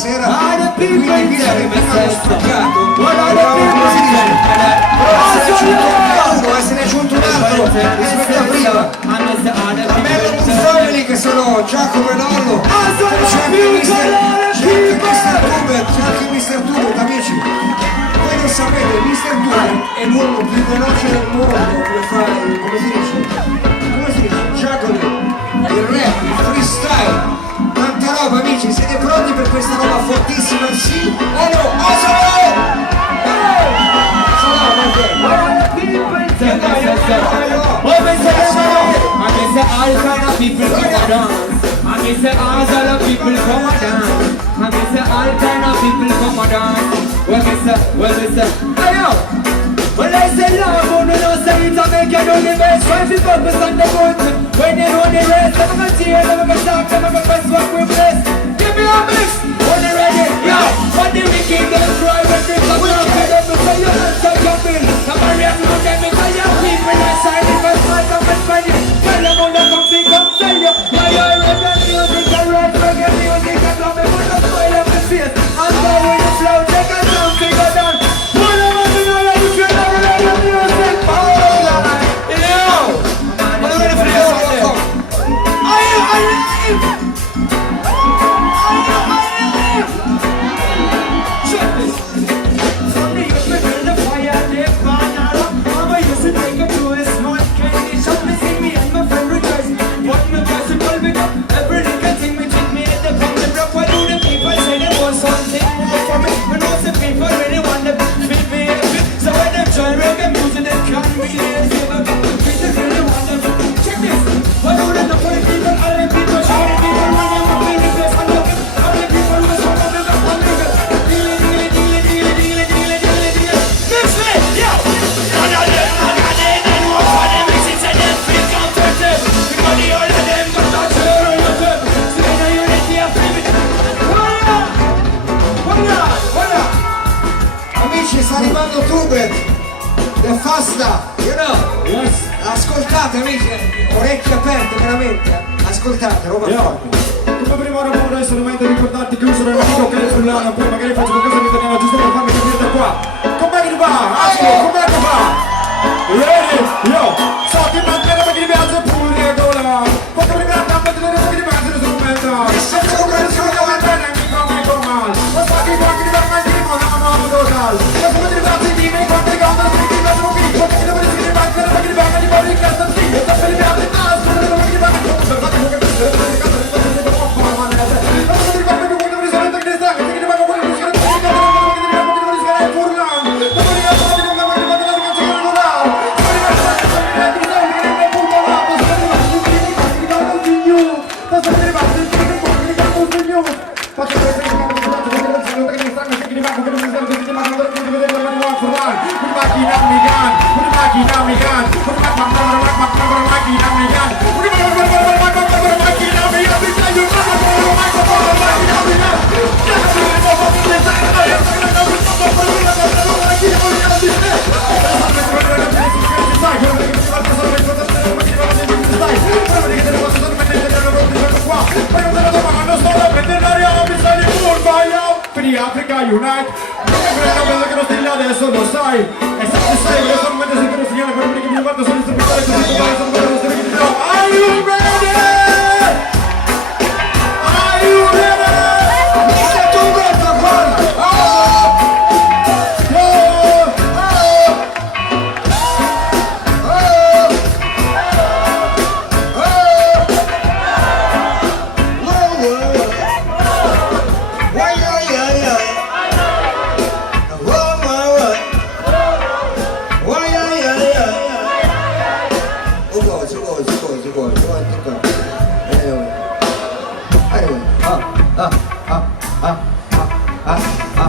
stasera, quindi visto che prima hanno spaccato, se ne è aggiunto un altro rispetto a prima. La Melon Family che sono Giacomo e Lollo, c'è anche Mr. Tubert, amici. Voi non sapete, Mr. Tubert è l'uomo più veloce del mondo, come si dice? Giacomo, il rap, il freestyle. Tanta roba, amici, siete pronti per questa roba fortissima? Sì o no? All kind of people come and dance. And me say all kind of people come and dance. And me say all kind of people come and dance. Well me say, ayo. Well I say love, but me no say it to make you know the best. Try to focus on the good. When you know the rest, I'm gonna cheer, I'm gonna talk, I'm gonna best what we bless. Give me a mix. When you ready, yo. When the wicked them cry, when they come around, they don't say you don't take your bill. Come on, react to them because your people are silent, but my come and find it. Tell them all that come pick up, tell you. Why you read the music and write reggae music and love me, put a smile on my face. And go with the flow, take a sound, figure down. One of us, you know, you should have read the music. Oh, God. Yo. I'm ready for this one there. Are you alive? Check this. Someday you can build a fire, live banana. Mama used to take a to a smart candy shop. They see me and my friend rejoice. What my bicycle pick up. Every little thing we treat me at the public rock. Why do the people say they want something for me? When most the people really want to feel me happy. So when they try reggae music, they can't really see my people really want to. Check this. Why do they look for the people? All the people shout the people when they want me to face. All the people who want to make up on me. Mix me, yo! None of them, they know for them mixes and them feel comfortable. Because the all of them got that turn on your table. So they know unity of living. Voila! Amici, sta arrivando Tubert, The Fasta, you know? Yes. Ascoltate amici, orecchie aperte veramente, ascoltate, roba forte. Come prima ora vorrei solamente ricordarti che uso l'amico che è sull'ano, poi magari faccio qualcosa in italiano giusto per farmi capire da qua. Com'è che va? Asco, com'è che va? Ready? Yo! So che mantiene perché mi alzo pure regola. Quando mi piace a mettere perché mi mangiano strumento. E se tu non sono come bene, mi come mal. Ma so che quando mi va di con la mano total. Ma come ti va di me quando ti gamma di me da smoky. Quando ti devo dire mangiare perché mi va di body cast and see. E se mi piace tanto, non mi va di cosa. Ma che Africa Unite. Quello che non stai là adesso lo sai. E se ti sai che sono mentre sei per il signore per me che mi guardo sono servitore così come sono per lo stare. Are you ready? Are you ready? Mr. Tubert,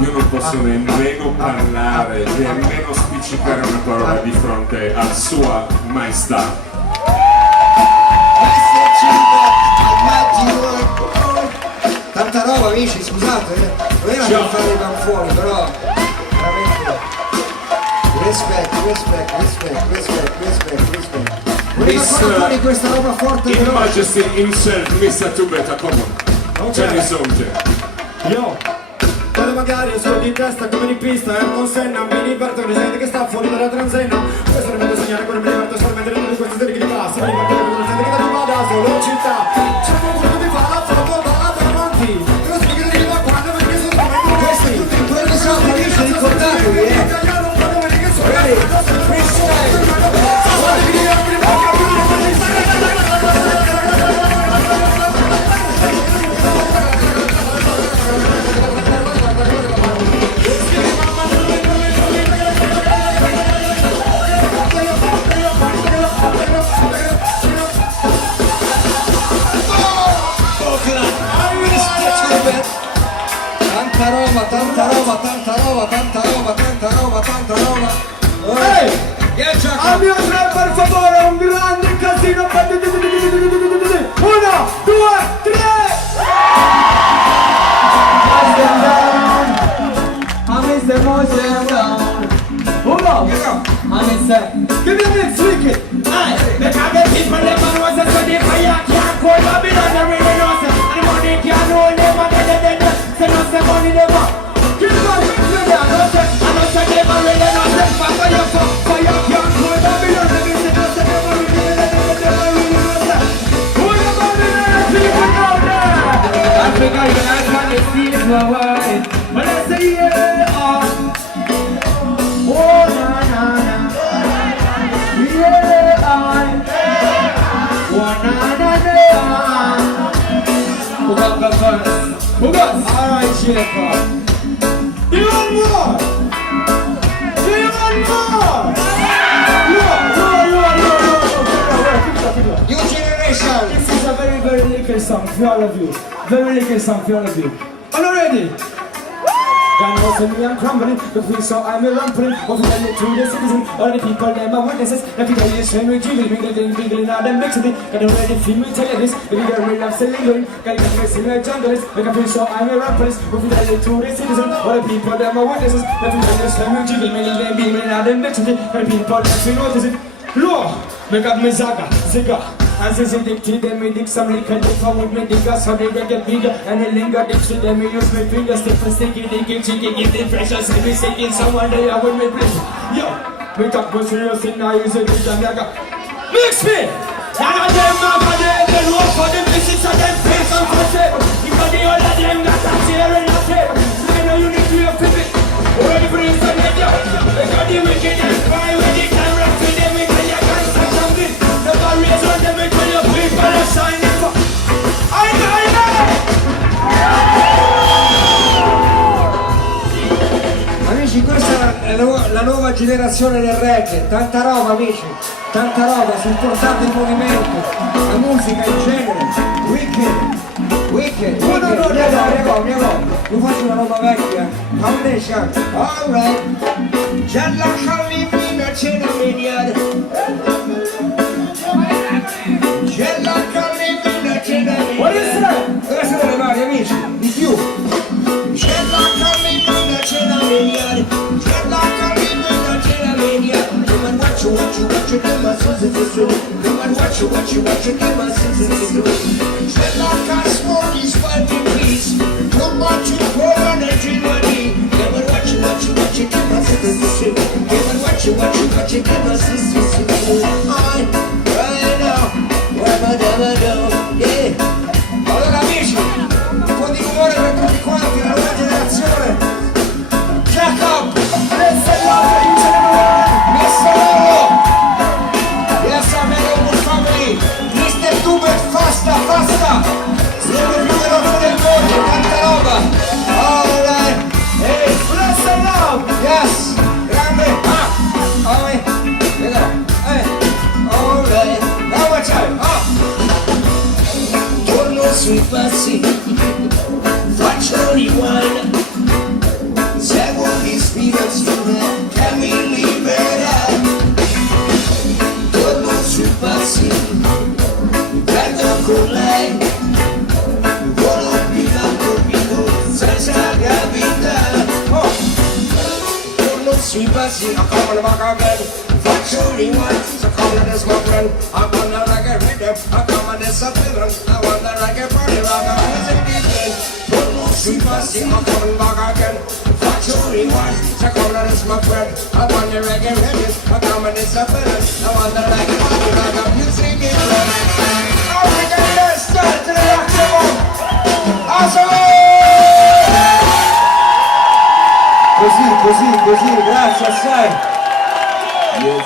Io non posso nemmeno parlare, nemmeno spiccicare una parola di fronte a sua maestà. Tanta roba amici, scusate, non era per fare i manfoni, però veramente respect. Volete fare fuori questa roba forte Majesty himself, Mr. Tubert, come on. Tell me something. Yo! magari esco di testa come di pista e con senna mi diverto che gente che sta fuori dalla transena. Questo non mi sognare, quello mi diverto solamente di queste stelle che ti passa. Mi diverto con la gente che ti vada solo città. C'è qualcuno che mi fa la foto davanti. Io so che ti va quando mi chiedo come Questi tutti quelli sono amici, ricordatevi, Ready? Tanta roba, tanta roba, tanta roba, tanta roba, tanta roba, tanta roba. Ehi! Che gioco? Al mio tre per favore un grande casino. 1, 2, 3! I'm Mr. Motion Down. Hold on. I'm Mr. Give me a mix, wicked! Aye, because the people them man was a study fire can't call Babylon they really know say and the money can't hold them and they say no say money them up. Give me a mix, wicked! I know say them really know say fire can't call Babylon they say no say them really know say. Who the Babylon people know that? Africa unite on the seas wide, but I say yeah. Oh na na na. Yeah, who got the first? Who got? Alright, Jacob. Do you want more? Do you want more? New generation. This is a very, very little song for all of you. Very little song for all of you. Are you ready? God knows me I'm crumbling, the police so I'm a rumpling. Over the to the citizen, all the people them are witnesses. Every day is when we jiggle, wiggling out and mixing it. Got a ready feel me tell you this, if you don't real love selling, got a face in a jungle, make a feel so I'm a rumpling. Over the to the citizen, all the people them are witnesses. Every day is when we jiggle, wiggling out and mixing it. Got people that feel notice it. Law, make up me zaga, zigga. As is addicted, them me dick some liquor, they come with me digger, so they get bigger. And they linger deep to them, me use my fingers, stick for sticky, they get chicken, give them pressure, see me singing, someone they are with me bliss. Yo, me talk go serious, and I use a big jam, mix me! None of them never there, they work for the business of them face and for sale. Because the all of them got a chair in a table. They know you need to have pivot. Already bring some of them, they got the wicked and spy with the camera to them, we tell you can't stop something. The barriers on them, we tell you people are signing for. I know. Amici, questa è la nuova generazione del reggae, tanta roba amici, tanta roba, supportate il movimento, la musica, il genere, wicked, io faccio una roba vecchia, foundation, alright, già lasciami fino a cena mediale, già lasciami fino a cena mediale, queste sono le varie amici, di più, già lasciami fino a cena mediale, già lasciami fino a cena mediale, come on watch you, give my sister, come on watch you, give my sister, già lasciami smoke is fighting peace, come on to pour on a drink money, come on watch you, give my sister, come on watch you, give my sister, right now, where my never go, yeah. Allora amici, un po' di rumore per tutti quanti, la nuova generazione. Jacob, Mr. Lolo, yes, I'm a good family, Mr. Tubet, fasta, siamo più veloci del mondo, tanta roba. Alright, hey, Mr. Lolo, yes, grande, alright, now what's up, torno sui passi, faccio rewind, seguo l'ispirazione che mi libera, torno sui passi, perdo con lei, volo più senza gravità, torno sui passi, I'm coming back again, faccio rewind, so come this my friend, I'm gonna like a rhythm, I'm coming this a feeling, I wonder like a party rock, I'm music different, torno Passi, passi, I'm coming back again. Factory one, check out that is my friend. I'm on the reggae ready. I'm coming, it's a feeling. I want the reggae, I got music in front. All right, then, let's start to the maximum. Awesome! Così, grazie assai. Yes,